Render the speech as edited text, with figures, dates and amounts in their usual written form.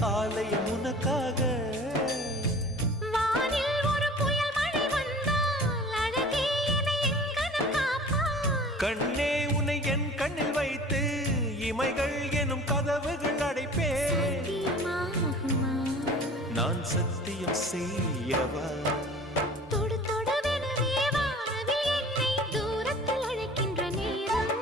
ஆலயம் உனக்காக. வானில் ஒரு புயல் மழை வந்தால் அழகே என்னை எங்கனம் காப்பாய். கண்ணே உன்னை என் கண்ணில் வைத்து இமைகள் எனும் கதவுகள் அடைப்பேன். சத்தியமாகுமா? நான் சத்தியம் செய்யவா? தொடு தொடுவெனவே வானவில் என்னை தூரத்தில் அழைக்கின்ற நேரம்.